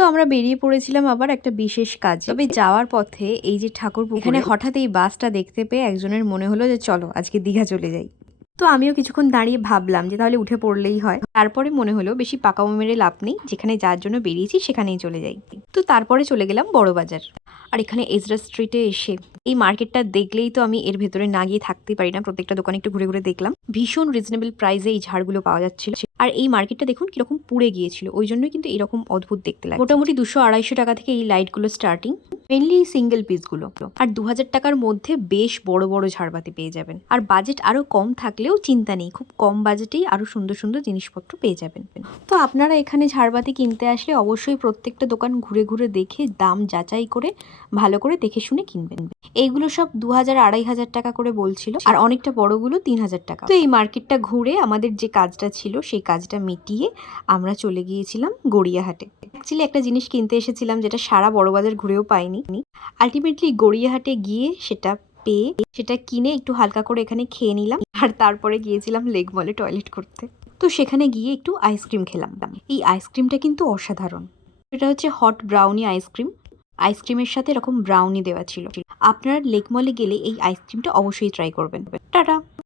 তো আমরা বেরিয়ে পড়েছিলাম আবার একটা বিশেষ কাজে। তবে যাওয়ার পথে এই যে ঠাকুরপুকুরে এখানে হঠাৎ এই বাসটা দেখতে পেয়ে একজনের মনে হলো যে চলো আজকে দীঘা চলে যাই। তো আমিও কিছুক্ষণ দাঁড়িয়ে ভাবলাম যে তাহলে উঠে পড়লেই হয়। তারপরে মনে হলো বেশি পাকামো মেরে লাভ নেই, যেখানে যার জন্য বেরিয়েছি সেখানেই চলে যাই। তো তারপরে চলে গেলাম বড়বাজার। আর এখানে এজরা স্ট্রিটে এসে এই মার্কেটটা দেখলেই তো আমি এর ভেতরে না গিয়ে থাকতেই পারি না। প্রত্যেকটা দোকানে একটু ঘুরে ঘুরে দেখলাম। ভীষণ রিজনেবল প্রাইসে এই ঝাড়গুলো পাওয়া যাচ্ছিল। আর এই মার্কেটটা দেখুন কিরকম পুড়ে গিয়েছিল, ওই জন্যই কিন্তু এরকম অদ্ভুত দেখতে লাগে। মোটামুটি 200-250 টাকা থেকে এই লাইটগুলো স্টার্টিং, মেনলি সিঙ্গেল পিসগুলো। আর 2000 টাকার মধ্যে বেশ বড় বড় ঝাড়বাতি পেয়ে যাবেন। আর বাজেট আরো কম থাকলেও চিন্তা নেই, খুব কম বাজেটেই আরো সুন্দর সুন্দর জিনিসপত্র পেয়ে যাবেন। তো আপনারা এখানে ঝাড়বাতি কিনতে আসলে অবশ্যই প্রত্যেকটা দোকান ঘুরে ঘুরে দেখে দাম যাচাই করে ভালো করে দেখে শুনে কিনবেন। এইগুলো সব 2000-2500 টাকা করে বলছিল, আর অনেকটা বড়গুলো 3000 টাকা। তো এই মার্কেটটা ঘুরে আমাদের যে কাজটা ছিল সেই কাজটা মিটিয়ে আমরা চলে গিয়েছিলাম গড়িয়াহাটে। অ্যাকচুয়ালি একটা জিনিস কিনতে এসেছিলাম যেটা সারা বড়বাজার ঘুরেও পাইনি। আলটিমেটলি গড়িয়াহাটে গিয়ে সেটা পেয়ে সেটা কিনে একটু হালকা করে এখানে খেয়ে নিলাম। আর তারপরে গিয়েছিলাম লেক মলে টয়লেট করতে। তো সেখানে গিয়ে একটু আইসক্রিম খেলাম। এই আইসক্রিমটা কিন্তু অসাধারণ। এটা হচ্ছে হট ব্রাউনি আইসক্রিম। আইসক্রিমের সাথে এরকম ব্রাউনি দেওয়া ছিল। আপনারা লেক মলে গেলে এই আইসক্রিমটা অবশ্যই ট্রাই করবেন। টাটা।